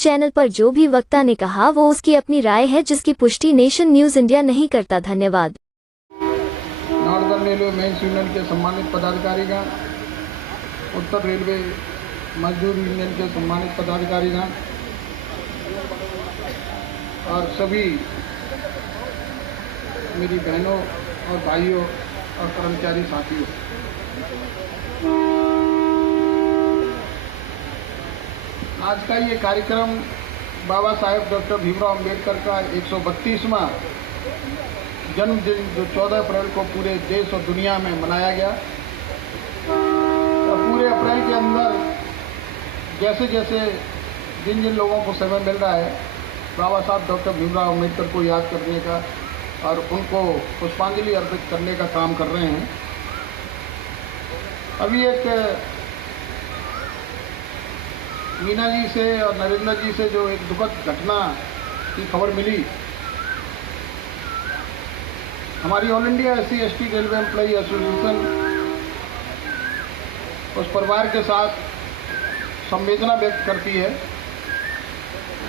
Channel पर जो भी वक्ता ने कहा वो उसकी अपनी राय है, जिसकी पुष्टि नेशन न्यूज इंडिया नहीं करता। धन्यवाद। नॉर्दर्न रेलवे मेंस यूनियन के सम्मानित पदाधिकारीगण, उत्तर रेलवे मजदूर यूनियन के सम्मानित पदाधिकारीगण और सभी मेरी बहनों और भाइयों और कर्मचारी साथियों, आज का ये कार्यक्रम बाबा साहेब डॉक्टर भीमराव अंबेडकर का 132वां जन्मदिन जो 14 अप्रैल को पूरे देश और दुनिया में मनाया गया। और पूरे अप्रैल के अंदर जैसे जैसे जिन जिन लोगों को समय मिल रहा है, बाबा साहब डॉक्टर भीमराव अंबेडकर को याद करने का और उनको पुष्पांजलि अर्पित करने का काम कर रहे हैं। अभी एक मीना जी से और नरेंद्र जी से जो एक दुखद घटना की खबर मिली, हमारी all India SC/ST railway employee association उस परिवार के साथ संवेदना व्यक्त करती है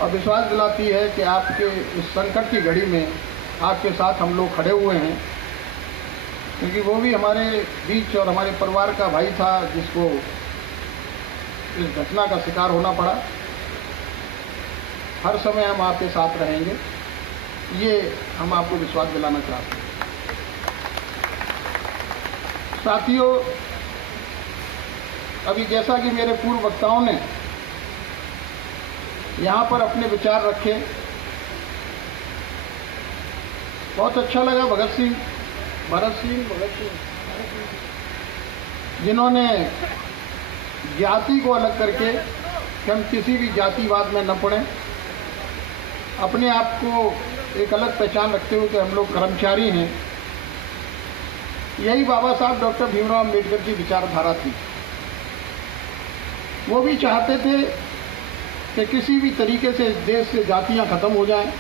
और विश्वास दिलाती है कि आपके इस संकट की घड़ी में आपके साथ हम लोग खड़े हुए हैं, क्योंकि वो भी हमारे बीच और हमारे परिवार का भाई था जिसको इस घटना का शिकार होना पड़ा। हर समय हम आपके साथ रहेंगे, ये हम आपको विश्वास दिलाना चाहते हैं। साथियों, अभी जैसा कि मेरे पूर्व वक्ताओं ने यहाँ पर अपने विचार रखे, बहुत अच्छा लगा। भगत सिंह जिन्होंने जाति को अलग करके कि हम किसी भी जातिवाद में न पड़ें, अपने आप को एक अलग पहचान रखते हुए कि हम लोग कर्मचारी हैं, यही बाबा साहब डॉक्टर भीमराव अंबेडकर की विचारधारा थी। वो भी चाहते थे कि किसी भी तरीके से इस देश से जातियां खत्म हो जाएं,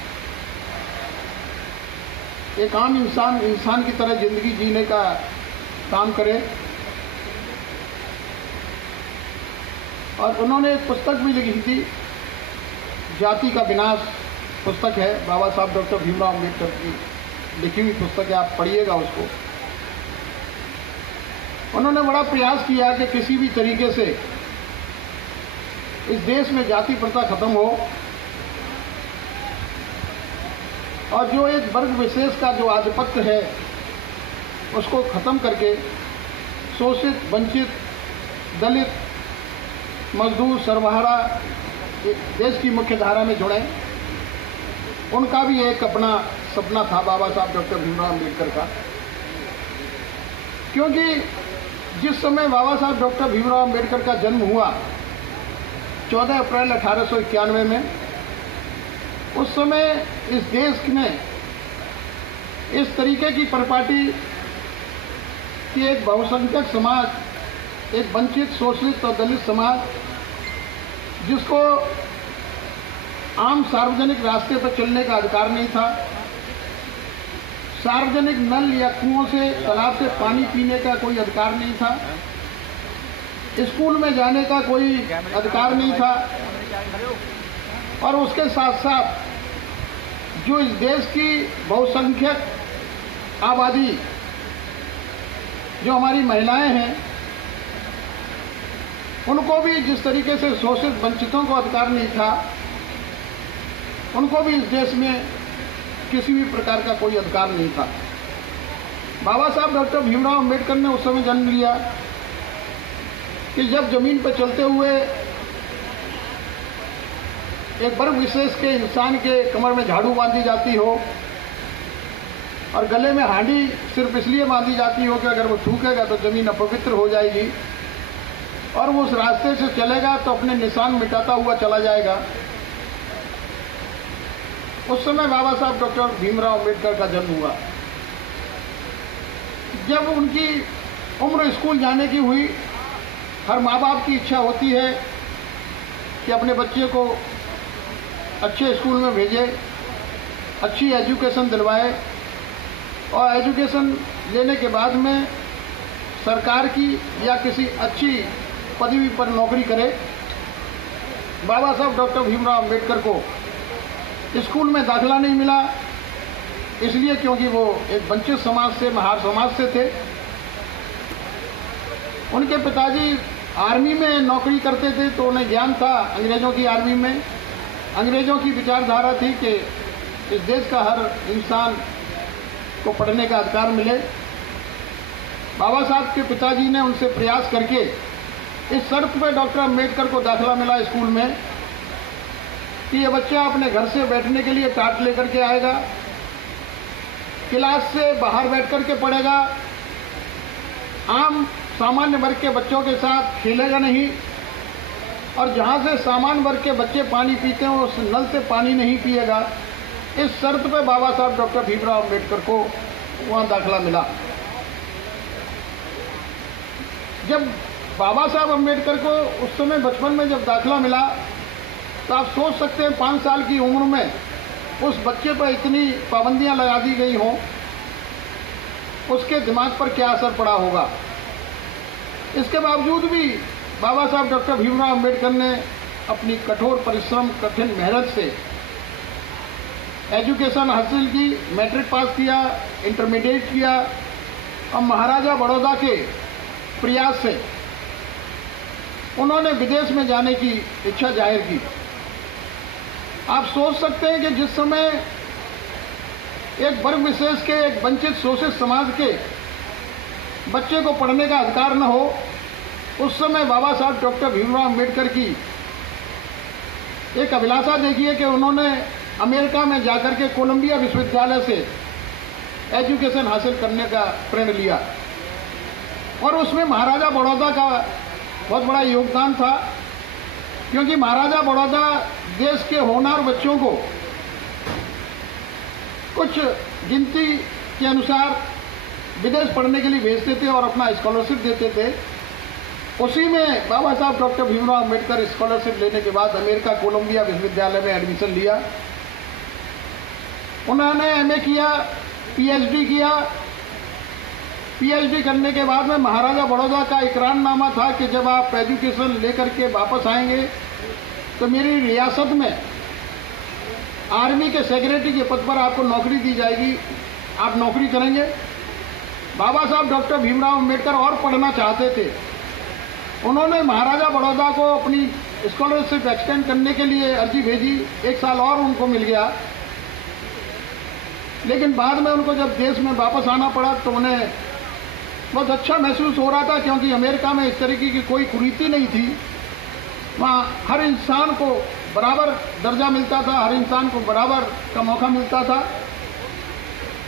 एक आम इंसान की तरह जिंदगी जीने का काम करे। और उन्होंने एक पुस्तक भी लिखी थी, जाति का विनाश पुस्तक है, बाबा साहब डॉक्टर भीमराव अंबेडकर की लिखी हुई पुस्तक है, आप पढ़िएगा उसको। उन्होंने बड़ा प्रयास किया कि किसी भी तरीके से इस देश में जाति प्रथा खत्म हो और जो एक वर्ग विशेष का जो आधिपत्य है उसको खत्म करके शोषित, वंचित, दलित, मजदूर, सर्वहारा देश की मुख्य धारा में जुड़ें। उनका भी एक अपना सपना था बाबा साहब डॉक्टर भीमराव अंबेडकर का, क्योंकि जिस समय बाबा साहब डॉक्टर भीमराव अंबेडकर का जन्म हुआ 14 अप्रैल 1891 में, उस समय इस देश में इस तरीके की परिपाटी कि एक बहुसंख्यक समाज, एक वंचित, शोषित और दलित समाज, जिसको आम सार्वजनिक रास्ते पर चलने का अधिकार नहीं था, सार्वजनिक नल या कुओं से, तालाब से पानी पीने का कोई अधिकार नहीं था, स्कूल में जाने का कोई अधिकार नहीं था, और उसके साथ साथ जो इस देश की बहुसंख्यक आबादी, जो हमारी महिलाएं हैं, उनको भी जिस तरीके से शोषित वंचितों को अधिकार नहीं था, उनको भी इस देश में किसी भी प्रकार का कोई अधिकार नहीं था। बाबा साहब डॉक्टर भीमराव अंबेडकर ने उस समय जन्म लिया कि जब जमीन पर चलते हुए एक वर्ग विशेष के इंसान के कमर में झाड़ू बांधी जाती हो और गले में हांडी सिर्फ इसलिए बांधी जाती हो कि अगर वो थूकेगा तो जमीन अपवित्र हो जाएगी और वो उस रास्ते से चलेगा तो अपने निशान मिटाता हुआ चला जाएगा। उस समय बाबा साहब डॉक्टर भीमराव अंबेडकर का जन्म हुआ। जब उनकी उम्र स्कूल जाने की हुई, हर माँ बाप की इच्छा होती है कि अपने बच्चे को अच्छे स्कूल में भेजे, अच्छी एजुकेशन दिलवाए और एजुकेशन लेने के बाद में सरकार की या किसी अच्छी पदवी पर नौकरी करे। बाबा साहब डॉक्टर भीमराव अम्बेडकर को स्कूल में दाखिला नहीं मिला, इसलिए क्योंकि वो एक वंचित समाज से, महार समाज से थे। उनके पिताजी आर्मी में नौकरी करते थे, तो उन्हें ज्ञान था अंग्रेज़ों की आर्मी में। अंग्रेज़ों की विचारधारा थी कि इस देश का हर इंसान को पढ़ने का अधिकार मिले। बाबा साहब के पिताजी ने उनसे प्रयास करके इस शर्त पर डॉक्टर अम्बेडकर को दाखिला मिला स्कूल में कि ये बच्चा अपने घर से बैठने के लिए टाट लेकर के आएगा, क्लास से बाहर बैठ कर के पढ़ेगा, आम सामान्य वर्ग के बच्चों के साथ खेलेगा नहीं, और जहाँ से सामान्य वर्ग के बच्चे पानी पीते हैं उस नल से पानी नहीं पिएगा। इस शर्त पे बाबा साहब डॉक्टर भीमराव अम्बेडकर को वहाँ दाखिला मिला। जब बाबा साहब अम्बेडकर को उस समय बचपन में जब दाखिला मिला, तो आप सोच सकते हैं 5 साल की उम्र में उस बच्चे पर इतनी पाबंदियां लगा दी गई हों, उसके दिमाग पर क्या असर पड़ा होगा। इसके बावजूद भी बाबा साहब डॉक्टर भीमराव अम्बेडकर ने अपनी कठोर परिश्रम, कठिन मेहनत से एजुकेशन हासिल की, मैट्रिक पास किया, इंटरमीडिएट किया, और महाराजा बड़ौदा के प्रयास से उन्होंने विदेश में जाने की इच्छा जाहिर की। आप सोच सकते हैं कि जिस समय एक वर्ग विशेष के, एक वंचित शोषित समाज के बच्चे को पढ़ने का अधिकार न हो, उस समय बाबा साहब डॉक्टर भीमराव अम्बेडकर की एक अभिलाषा देखिए कि उन्होंने अमेरिका में जाकर के कोलंबिया विश्वविद्यालय से एजुकेशन हासिल करने का प्रण लिया, और उसमें महाराजा बड़ौदा का बहुत बड़ा योगदान था, क्योंकि महाराजा बड़ौदा देश के होनहार बच्चों को कुछ गिनती के अनुसार विदेश पढ़ने के लिए भेजते थे और अपना स्कॉलरशिप देते थे। उसी में बाबा साहब डॉक्टर भीमराव अम्बेडकर स्कॉलरशिप लेने के बाद अमेरिका कोलंबिया विश्वविद्यालय में एडमिशन लिया। उन्होंने एमए किया, पीएचडी किया। पीएचडी करने के बाद में महाराजा बड़ौदा का इकरारनामा था कि जब आप एजुकेशन लेकर के वापस आएंगे तो मेरी रियासत में आर्मी के सेक्रेटरी के पद पर आपको नौकरी दी जाएगी, आप नौकरी करेंगे। बाबा साहब डॉक्टर भीमराव अम्बेडकर और पढ़ना चाहते थे। उन्होंने महाराजा बड़ौदा को अपनी स्कॉलरशिप एक्सटेंड करने के लिए अर्जी भेजी, 1 साल और उनको मिल गया। लेकिन बाद में उनको जब देश में वापस आना पड़ा तो उन्हें बहुत अच्छा महसूस हो रहा था, क्योंकि अमेरिका में इस तरीके की कोई कुरीति नहीं थी। वहाँ हर इंसान को बराबर दर्जा मिलता था, हर इंसान को बराबर का मौका मिलता था।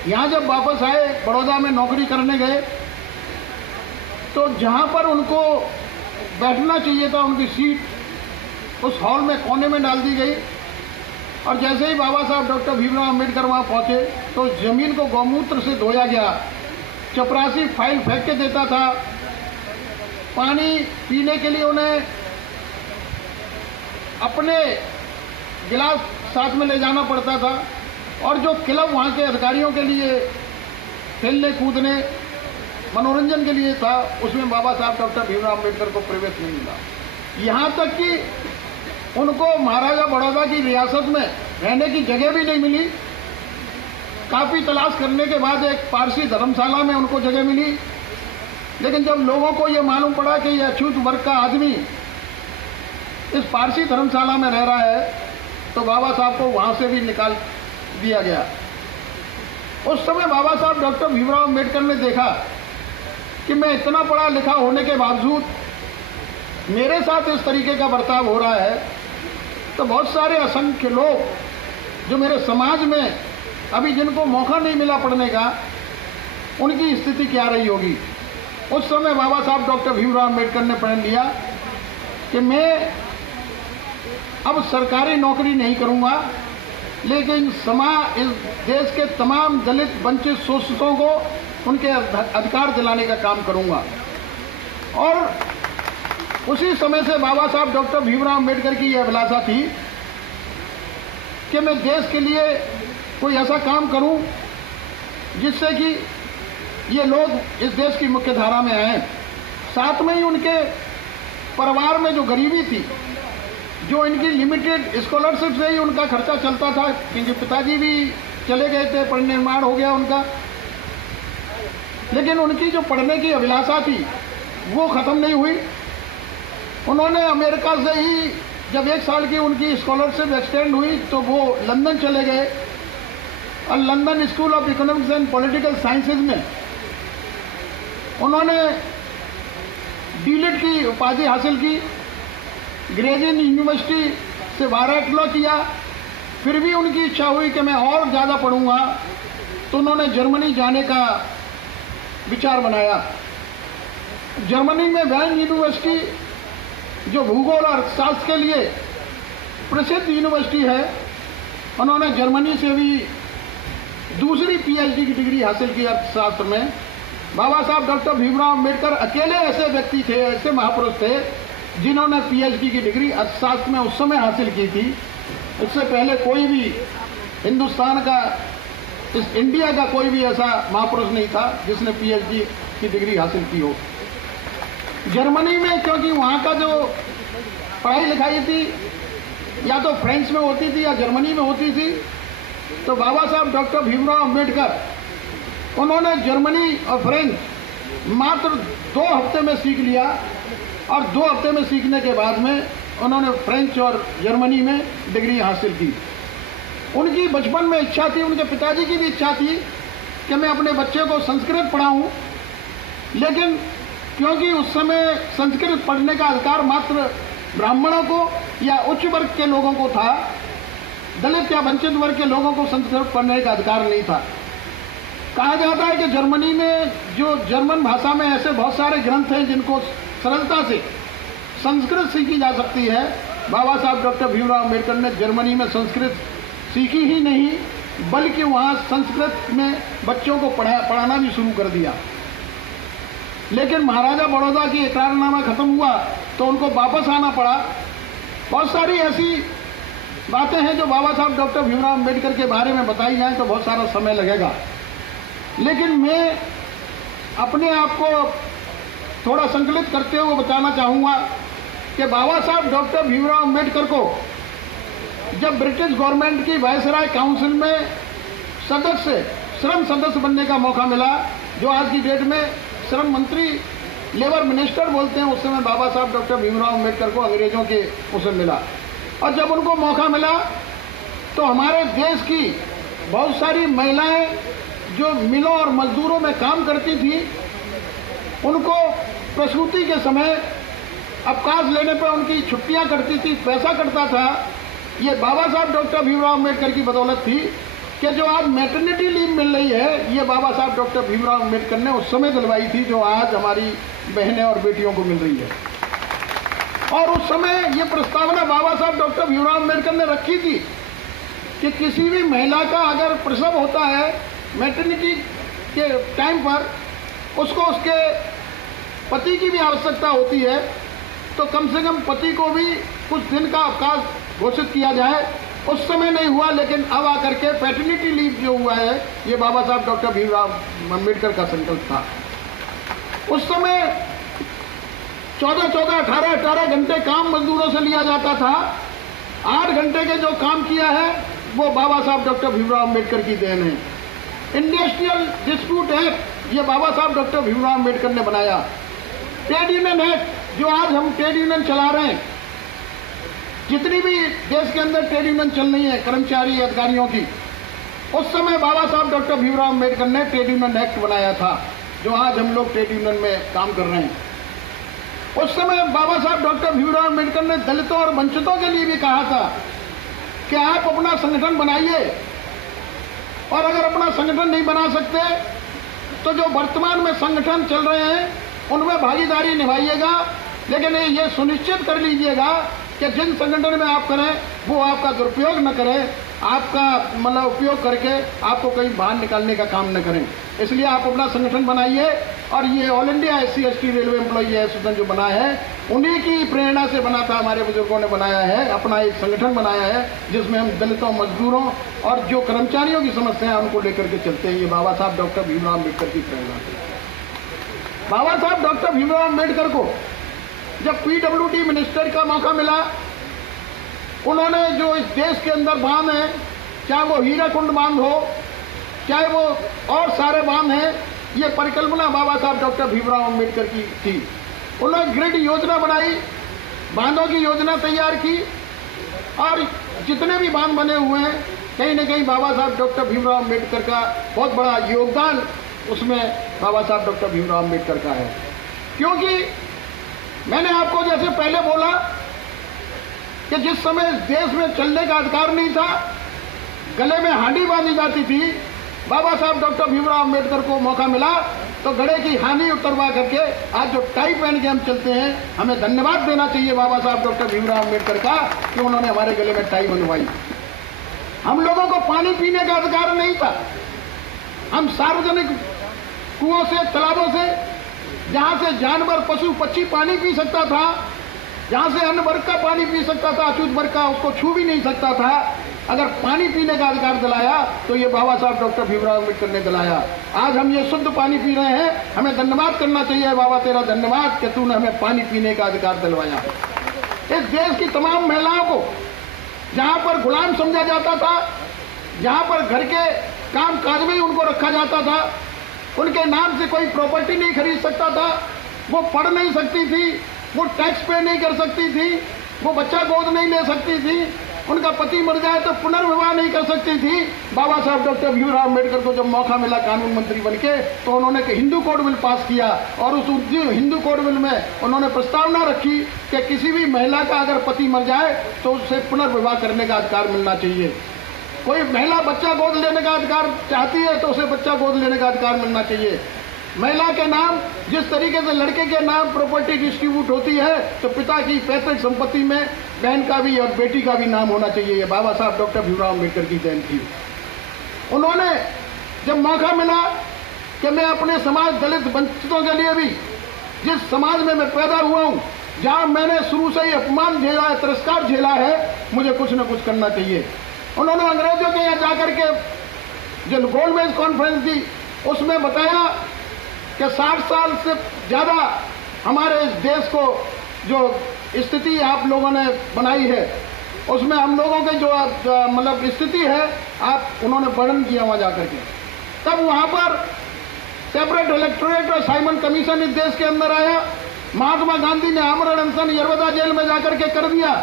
यहाँ जब वापस आए, बड़ौदा में नौकरी करने गए, तो जहाँ पर उनको बैठना चाहिए था उनकी सीट उस हॉल में कोने में डाल दी गई, और जैसे ही बाबा साहब डॉक्टर भीमराव अम्बेडकर वहाँ पहुँचे तो ज़मीन को गौमूत्र से धोया गया, चपरासी फाइल फेंक के देता था, पानी पीने के लिए उन्हें अपने गिलास साथ में ले जाना पड़ता था, और जो क्लब वहाँ के अधिकारियों के लिए खेलने कूदने मनोरंजन के लिए था, उसमें बाबा साहब डॉक्टर भीमराव अम्बेडकर को प्रवेश नहीं मिला। यहाँ तक कि उनको महाराजा बड़ौदा की रियासत में रहने की जगह भी नहीं मिली। काफ़ी तलाश करने के बाद एक पारसी धर्मशाला में उनको जगह मिली, लेकिन जब लोगों को ये मालूम पड़ा कि यह अछूत वर्ग का आदमी इस पारसी धर्मशाला में रह रहा है, तो बाबा साहब को वहाँ से भी निकाल दिया गया। उस समय बाबा साहब डॉक्टर भीमराव अम्बेडकर ने देखा कि मैं इतना पढ़ा लिखा होने के बावजूद मेरे साथ इस तरीके का बर्ताव हो रहा है, तो बहुत सारे असंख्य लोग जो मेरे समाज में अभी जिनको मौका नहीं मिला पढ़ने का, उनकी स्थिति क्या रही होगी। उस समय बाबा साहब डॉक्टर भीमराव अम्बेडकर ने प्रण लिया कि मैं अब सरकारी नौकरी नहीं करूंगा, लेकिन इस देश के तमाम दलित वंचित शोषितों को उनके अधिकार दिलाने का काम करूंगा। और उसी समय से बाबा साहब डॉक्टर भीमराव अम्बेडकर की यह अभिलाषा थी कि मैं देश के लिए कोई ऐसा काम करूं जिससे कि ये लोग इस देश की मुख्य धारा में आएँ। साथ में ही उनके परिवार में जो गरीबी थी, जो इनकी लिमिटेड स्कॉलरशिप से ही उनका खर्चा चलता था, क्योंकि पिताजी भी चले गए थे, परिनिर्वाण हो गया उनका। लेकिन उनकी जो पढ़ने की अभिलाषा थी वो ख़त्म नहीं हुई। उन्होंने अमेरिका से ही जब 1 साल की उनकी स्कॉलरशिप एक्सटेंड हुई तो वो लंदन चले गए और London school of economics and political sciences में उन्होंने डीलिट की उपाधि हासिल की। ग्रेजिन यूनिवर्सिटी से भारत लॉ किया। फिर भी उनकी इच्छा हुई कि मैं और ज़्यादा पढ़ूंगा, तो उन्होंने जर्मनी जाने का विचार बनाया। जर्मनी में वैन यूनिवर्सिटी जो भूगोल और अर्थशास्त्र के लिए प्रसिद्ध यूनिवर्सिटी है, उन्होंने जर्मनी से भी दूसरी पीएचडी की डिग्री हासिल की अर्थशास्त्र में। बाबा साहब डॉक्टर भीमराव अम्बेडकर अकेले ऐसे व्यक्ति थे, ऐसे महापुरुष थे जिन्होंने पीएचडी की डिग्री अर्थशास्त्र में उस समय हासिल की थी। इससे पहले कोई भी हिंदुस्तान का, इस इंडिया का कोई भी ऐसा महापुरुष नहीं था जिसने पीएचडी की डिग्री हासिल की हो। जर्मनी में क्योंकि वहाँ का जो पढ़ाई लिखाई थी या तो फ्रांस में होती थी या जर्मनी में होती थी, तो बाबा साहब डॉक्टर भीमराव अम्बेडकर उन्होंने जर्मनी और फ्रांस मात्र 2 हफ्ते में सीख लिया और 2 हफ्ते में सीखने के बाद में उन्होंने फ्रेंच और जर्मनी में डिग्री हासिल की। उनकी बचपन में इच्छा थी, उनके पिताजी की भी इच्छा थी कि मैं अपने बच्चे को संस्कृत पढ़ाऊं, लेकिन क्योंकि उस समय संस्कृत पढ़ने का अधिकार मात्र ब्राह्मणों को या उच्च वर्ग के लोगों को था, दलित या वंचित वर्ग के लोगों को संस्कृत पढ़ने का अधिकार नहीं था। कहा जाता है कि जर्मनी में जो जर्मन भाषा में ऐसे बहुत सारे ग्रंथ हैं जिनको सरलता से संस्कृत सीखी जा सकती है। बाबा साहब डॉक्टर भीमराव अम्बेडकर ने जर्मनी में संस्कृत सीखी ही नहीं, बल्कि वहाँ संस्कृत में बच्चों को पढ़ाना भी शुरू कर दिया। लेकिन महाराजा बड़ौदा की इकरारनामा खत्म हुआ तो उनको वापस आना पड़ा। बहुत सारी ऐसी बातें हैं जो बाबा साहब डॉक्टर भीमराव अम्बेडकर के बारे में बताई जाएं तो बहुत सारा समय लगेगा, लेकिन मैं अपने आप को थोड़ा संकलित करते हुए बताना चाहूँगा कि बाबा साहब डॉक्टर भीमराव अम्बेडकर को जब ब्रिटिश गवर्नमेंट की वायसराय काउंसिल में श्रम सदस्य बनने का मौका मिला, जो आज की डेट में श्रम मंत्री, लेबर मिनिस्टर बोलते हैं, उस समय बाबा साहब डॉक्टर भीमराव अम्बेडकर को अंग्रेजों के उसे मिला। और जब उनको मौका मिला तो हमारे देश की बहुत सारी महिलाएं जो मिलों और मजदूरों में काम करती थी, उनको प्रसूति के समय अवकाश लेने पर उनकी छुट्टियां करती थी, पैसा कटता था। ये बाबा साहब डॉक्टर भीमराव अम्बेडकर की बदौलत थी कि जो आज मैटरनिटी लीव मिल रही है, ये बाबा साहब डॉक्टर भीमराव अम्बेडकर ने उस समय दिलवाई थी, जो आज हमारी बहनें और बेटियों को मिल रही है। और उस समय ये प्रस्तावना बाबा साहब डॉक्टर भीमराव अम्बेडकर ने रखी थी कि किसी भी महिला का अगर प्रसव होता है मैटरनिटी के टाइम पर, उसको उसके पति की भी आवश्यकता होती है, तो कम से कम पति को भी कुछ दिन का अवकाश घोषित किया जाए। उस समय नहीं हुआ, लेकिन अब आकर के पैटर्निटी लीव जो हुआ है, ये बाबा साहब डॉक्टर भीमराव अम्बेडकर का संकल्प था। उस समय 14-14, 18-18 घंटे काम मजदूरों से लिया जाता था। 8 घंटे के जो काम किया है वो बाबा साहब डॉक्टर भीमराव अम्बेडकर की देन है। इंडस्ट्रियल डिस्प्यूट एक्ट ये बाबा साहब डॉक्टर भीमराव अम्बेडकर ने बनाया। ट्रेड यूनियन एक्ट, जो आज हम ट्रेड यूनियन चला रहे हैं, जितनी भी देश के अंदर ट्रेड यूनियन चल रही है कर्मचारी अधिकारियों की, उस समय बाबा साहब डॉक्टर भीमराव अम्बेडकर ने ट्रेड यूनियन एक्ट बनाया था, जो आज हम लोग ट्रेड यूनियन में काम कर रहे हैं। उस समय बाबा साहब डॉक्टर भीमराव अम्बेडकर ने दलितों और वंचितों के लिए भी कहा था कि आप अपना संगठन बनाइए, और अगर अपना संगठन नहीं बना सकते तो जो वर्तमान में संगठन चल रहे हैं उनमें भागीदारी निभाइएगा, लेकिन ये सुनिश्चित कर लीजिएगा कि जिन संगठन में आप करें वो आपका दुरुपयोग न करें, आपका मतलब उपयोग करके आपको कहीं बाहर निकालने का काम न करें। इसलिए आप अपना संगठन बनाइए। और ये all India SC/ST railway employee association जो बना है, उन्हीं की प्रेरणा से बना था, हमारे बुजुर्गों ने बनाया है, अपना एक संगठन बनाया है जिसमें हम दलितों, मजदूरों और जो कर्मचारियों की समस्या है उनको लेकर के चलते हैं। ये बाबा साहब डॉक्टर भीमराव अम्बेडकर की प्रेरणा से। बाबा साहब डॉक्टर भीमराव अम्बेडकर को जब PWD मिनिस्टर का मौका मिला उन्होंने जो इस देश के अंदर बांध हैं, चाहे वो हीराकुंड बांध हो, चाहे वो और सारे बांध हैं, ये परिकल्पना बाबा साहब डॉक्टर भीमराव अम्बेडकर की थी। उन्होंने ग्रिड योजना बनाई, बांधों की योजना तैयार की, और जितने भी बांध बने हुए हैं कहीं न कहीं बाबा साहब डॉक्टर भीमराव अम्बेडकर का बहुत बड़ा योगदान उसमें बाबा साहब डॉक्टर भीमराव अम्बेडकर का है। क्योंकि मैंने आपको जैसे पहले बोला कि जिस समय इस देश में चलने का अधिकार नहीं था, गले में हांडी बांधी जाती थी, बाबा साहब डॉक्टर भीमराव अम्बेडकर को मौका मिला तो गले की हानि उतरवा करके आज जो टाई पहन के हम चलते हैं, हमें धन्यवाद देना चाहिए बाबा साहब डॉक्टर भीमराव अम्बेडकर का कि उन्होंने हमारे गले में टाई बनवाई। हम लोगों को पानी पीने का अधिकार नहीं था। हम सार्वजनिक कुओं से, तालाबों से, जहां से जानवर, पशु पक्षी पानी पी सकता था, जहां से अन्न वर्ग का पानी पी सकता था, अछूत वर्ग का उसको छू भी नहीं सकता था, अगर पानी पीने का अधिकार दिलाया तो ये बाबा साहब डॉक्टर भीमराव अम्बेडकर ने दिलाया। आज हम ये शुद्ध पानी पी रहे हैं, हमें धन्यवाद करना चाहिए बाबा, तेरा धन्यवाद कि तूने हमें पानी पीने का अधिकार दिलवाया। इस देश की तमाम महिलाओं को जहां पर गुलाम समझा जाता था, जहां पर घर के काम काज में ही उनको रखा जाता था, उनके नाम से कोई प्रॉपर्टी नहीं खरीद सकता था, वो पढ़ नहीं सकती थी, वो टैक्स पे नहीं कर सकती थी, वो बच्चा गोद नहीं ले सकती थी, उनका पति मर जाए तो पुनर्विवाह नहीं कर सकती थी। बाबा साहब डॉक्टर भीमराव अम्बेडकर को जब मौका मिला कानून मंत्री बनके, तो उन्होंने हिंदू कोड बिल पास किया, और उस हिंदू कोड बिल में उन्होंने प्रस्तावना रखी कि किसी भी महिला का अगर पति मर जाए तो उससे पुनर्विवाह करने का अधिकार मिलना चाहिए। कोई महिला बच्चा गोद लेने का अधिकार चाहती है तो उसे बच्चा गोद लेने का अधिकार मिलना चाहिए। महिला के नाम जिस तरीके से लड़के के नाम प्रॉपर्टी डिस्ट्रीब्यूट होती है, तो पिता की पैतृक संपत्ति में बहन का भी और बेटी का भी नाम होना चाहिए। ये बाबा साहब डॉक्टर भीमराव अम्बेडकर की देन थी। उन्होंने जब मौका मिला कि मैं अपने समाज दलित वंचितों के लिए भी, जिस समाज में मैं पैदा हुआ हूँ, जहाँ मैंने शुरू से ही अपमान झेला है, तिरस्कार झेला है, मुझे कुछ न कुछ करना चाहिए। उन्होंने अंग्रेजों के यहाँ जाकर के जो गोलमेज कॉन्फ्रेंस थी उसमें बताया कि 60 साल से ज़्यादा हमारे इस देश को जो स्थिति आप लोगों ने बनाई है, उसमें हम लोगों की जो मतलब स्थिति है, आप उन्होंने वर्णन किया वहाँ जाकर के। तब वहाँ पर सेपरेट इलेक्टोरेट और साइमन कमीशन इस देश के अंदर आया। महात्मा गांधी ने आमरण अनशन यरवदा जेल में जाकर के कर दिया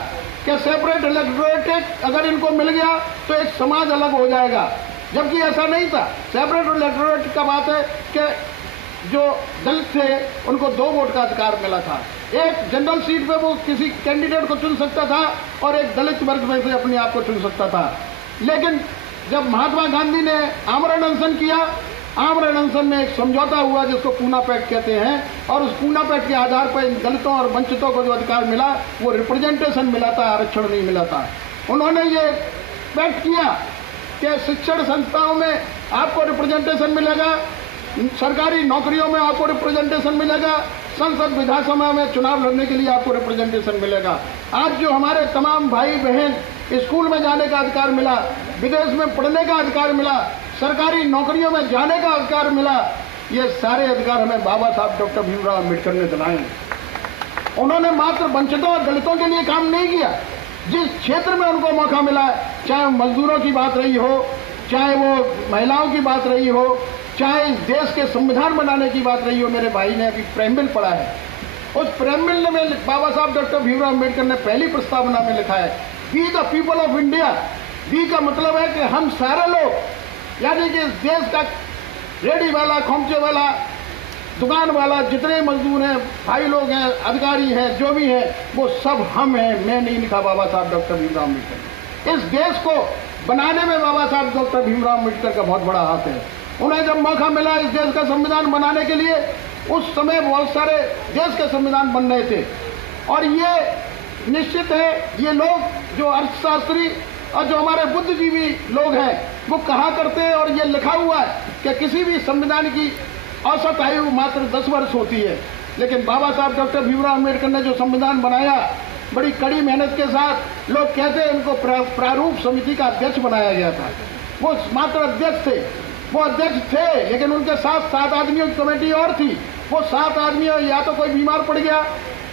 कि सेपरेट इलेक्टोरेट अगर इनको मिल गया तो एक समाज अलग हो जाएगा, जबकि ऐसा नहीं था। सेपरेट इलेक्टोरेट का बात है कि जो दलित थे उनको 2 वोट का अधिकार मिला था। एक जनरल सीट पे वो किसी कैंडिडेट को चुन सकता था और एक दलित वर्ग में से अपने आप को चुन सकता था। लेकिन जब महात्मा गांधी ने आमरण अनशन किया, आमरण अनशन में एक समझौता हुआ जिसको पूना पैक्ट कहते हैं, और उस पूना पैक्ट के आधार पर इन दलितों और वंचितों को जो अधिकार मिला वो रिप्रेजेंटेशन मिला था, आरक्षण नहीं मिला था। उन्होंने ये पैक्ट किया कि शिक्षण संस्थाओं में आपको रिप्रेजेंटेशन मिलेगा, सरकारी नौकरियों में आपको रिप्रेजेंटेशन मिलेगा, संसद विधानसभा में चुनाव लड़ने के लिए आपको रिप्रेजेंटेशन मिलेगा। आज जो हमारे तमाम भाई बहन स्कूल में जाने का अधिकार मिला, विदेश में पढ़ने का अधिकार मिला, सरकारी नौकरियों में जाने का अधिकार मिला, ये सारे अधिकार हमें बाबा साहब डॉक्टर भीमराव अम्बेडकर ने दिलाए। उन्होंने मात्र वंचितों और दलितों के लिए काम नहीं किया। जिस क्षेत्र में उनको मौका मिला, चाहे मजदूरों की बात रही हो, चाहे वो महिलाओं की बात रही हो, चाहे इस देश के संविधान बनाने की बात रही हो, मेरे भाई ने अभी प्रेमबिल पढ़ा है, उस प्रेमबिल में बाबा साहब डॉक्टर भीमराव अम्बेडकर ने पहली प्रस्तावना में लिखा है, we the people of India. We का मतलब है कि हम सारे लोग, यानी कि इस देश का रेडी वाला, खोमचे वाला, दुकान वाला, जितने मजदूर हैं, भाई लोग हैं, अधिकारी हैं, जो भी हैं, वो सब हम हैं। मैं नहीं लिखा, बाबा साहब डॉक्टर भीमराव अम्बेडकर। इस देश को बनाने में बाबा साहब डॉक्टर भीमराव अम्बेडकर का बहुत बड़ा हाथ है। उन्हें जब मौका मिला इस देश का संविधान बनाने के लिए, उस समय बहुत सारे देश के संविधान बन रहे थे, और ये निश्चित है ये लोग जो अर्थशास्त्री और जो हमारे बुद्धिजीवी लोग हैं वो कहा करते हैं, और ये लिखा हुआ है कि किसी भी संविधान की औसत आयु मात्र 10 वर्ष होती है। लेकिन बाबा साहब डॉक्टर भीमराव अम्बेडकर ने जो संविधान बनाया, बड़ी कड़ी मेहनत के साथ, लोग कहते हैं उनको प्रारूप समिति का अध्यक्ष बनाया गया था। वो मात्र अध्यक्ष थे, वो अध्यक्ष थे, लेकिन उनके साथ 7 आदमियों की कमेटी और थी। वो 7 आदमियों, या तो कोई बीमार पड़ गया,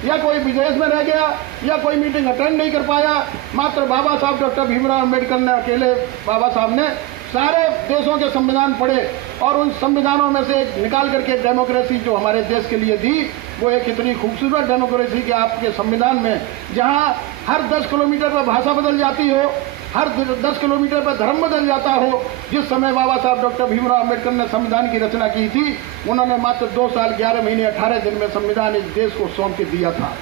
या कोई विदेश में रह गया या कोई मीटिंग अटेंड नहीं कर पाया, मात्र बाबा साहब डॉक्टर भीमराव अम्बेडकर ने अकेले, बाबा साहब ने सारे देशों के संविधान पढ़े और उन संविधानों में से एक निकाल करके डेमोक्रेसी जो हमारे देश के लिए दी, वो एक इतनी खूबसूरत डेमोक्रेसी कि आपके संविधान में जहाँ हर 10 किलोमीटर पर भाषा बदल जाती हो, हर 10 किलोमीटर पर धर्म बदल जाता हो, जिस समय बाबा साहब डॉक्टर भीमराव अम्बेडकर ने संविधान की रचना की थी, उन्होंने मात्र 2 साल 11 महीने 18 दिन में संविधान इस देश को सौंप के दिया था।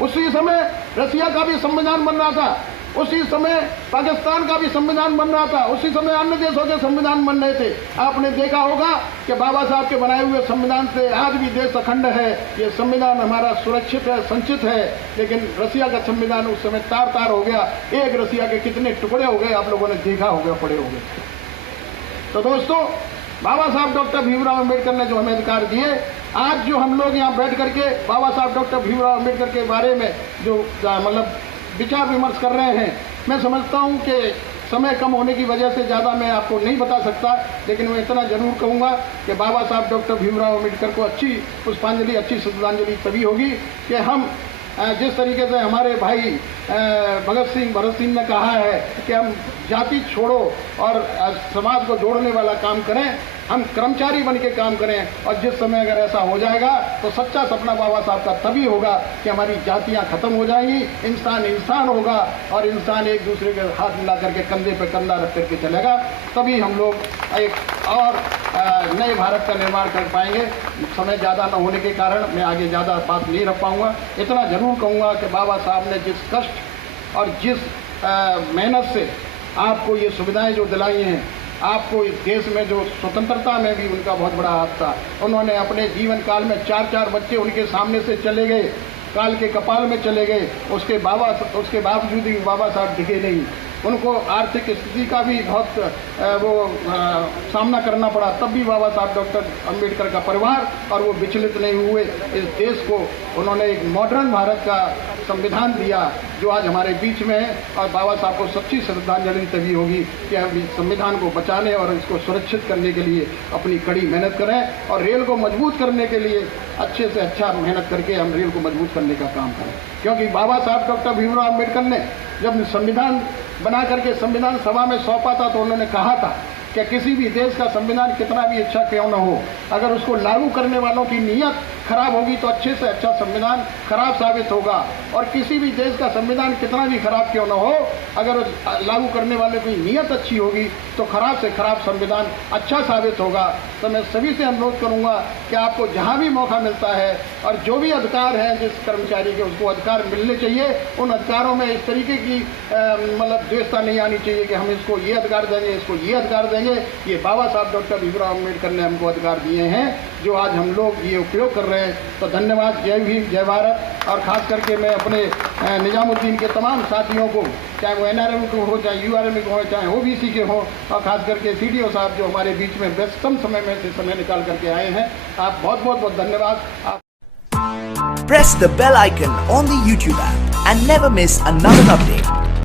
उसी समय रसिया का भी संविधान बन रहा था, उसी समय पाकिस्तान का भी संविधान बन रहा था, उसी समय अन्य देशों के संविधान बन रहे थे। आपने देखा होगा कि बाबा साहब के बनाए हुए संविधान से आज भी देश अखंड है, ये संविधान हमारा सुरक्षित है, संचित है। लेकिन रसिया का संविधान उस समय तार तार हो गया, एक रसिया के कितने टुकड़े हो गए आप लोगों ने देखा होगा, पड़े हो गए। तो दोस्तों, बाबा साहब डॉक्टर भीमराव अम्बेडकर ने जो हमें अधिकार दिए, आज जो हम लोग यहाँ बैठ करके बाबा साहब डॉक्टर भीमराव अम्बेडकर के बारे में जो मतलब विचार विमर्श कर रहे हैं, मैं समझता हूँ कि समय कम होने की वजह से ज़्यादा मैं आपको नहीं बता सकता, लेकिन मैं इतना जरूर कहूँगा कि बाबा साहब डॉक्टर भीमराव अम्बेडकर को अच्छी पुष्पांजलि, अच्छी श्रद्धांजलि तभी होगी कि हम जिस तरीके से हमारे भाई भगत सिंह ने कहा है कि हम जाति छोड़ो और समाज को जोड़ने वाला काम करें, हम कर्मचारी बन के काम करें। और जिस समय अगर ऐसा हो जाएगा तो सच्चा सपना बाबा साहब का तभी होगा कि हमारी जातियां खत्म हो जाएंगी, इंसान इंसान होगा और इंसान एक दूसरे के हाथ मिला करके कंधे पे कंधा रख करके चलेगा, तभी हम लोग एक और नए भारत का निर्माण कर पाएंगे। समय ज़्यादा न होने के कारण मैं आगे ज़्यादा बात नहीं रख पाऊँगा। इतना ज़रूर कहूँगा कि बाबा साहब ने जिस कष्ट और जिस मेहनत से आपको ये सुविधाएं जो दिलाई हैं, आपको इस देश में जो स्वतंत्रता में भी उनका बहुत बड़ा हाथ था। उन्होंने अपने जीवन काल में 4-4 बच्चे उनके सामने से चले गए, काल के कपाल में चले गए, उसके बावजूद भी बाबा साहब टिके नहीं। उनको आर्थिक स्थिति का भी बहुत सामना करना पड़ा, तब भी बाबा साहब डॉक्टर अम्बेडकर का परिवार और वो विचलित नहीं हुए। इस देश को उन्होंने एक मॉडर्न भारत का संविधान दिया जो आज हमारे बीच में है, और बाबा साहब को सच्ची श्रद्धांजलि तभी होगी कि हम इस संविधान को बचाने और इसको सुरक्षित करने के लिए अपनी कड़ी मेहनत करें और रेल को मजबूत करने के लिए अच्छे से अच्छा मेहनत करके हम रेल को मजबूत करने का काम करें। क्योंकि बाबा साहब डॉक्टर भीमराव अम्बेडकर ने जब संविधान बना करके संविधान सभा में सौंपा था तो उन्होंने कहा था कि किसी भी देश का संविधान कितना भी अच्छा क्यों न हो, अगर उसको लागू करने वालों की नीयत खराब होगी तो अच्छे से अच्छा संविधान खराब साबित होगा, और किसी भी देश का संविधान कितना भी खराब क्यों न हो, अगर लागू करने वाले की नीयत अच्छी होगी तो खराब से खराब संविधान अच्छा साबित होगा। तो मैं सभी से अनुरोध करूंगा कि आपको जहां भी मौका मिलता है और जो भी अधिकार हैं जिस कर्मचारी के, उसको अधिकार मिलने चाहिए। उन अधिकारों में इस तरीके की मतलब द्वेषता नहीं आनी चाहिए कि हम इसको ये अधिकार देंगे, इसको ये अधिकार देंगे। ये बाबा साहब डॉक्टर भीमराव अम्बेडकर ने हमको अधिकार दिए हैं जो आज हम लोग ये उपयोग कर रहे हैं। तो धन्यवाद। जय भीम, जय भारत। और खास करके मैं अपने निजामुद्दीन के तमाम साथियों को, चाहे वो NRM को हो, चाहे URM को हो, चाहे OBC के हो, और खास करके CDO साहब जो हमारे बीच में व्यस्तम समय में से समय निकाल करके आए हैं, आप बहुत बहुत बहुत धन्यवाद। Press the bell icon on the YouTube app and never miss another update.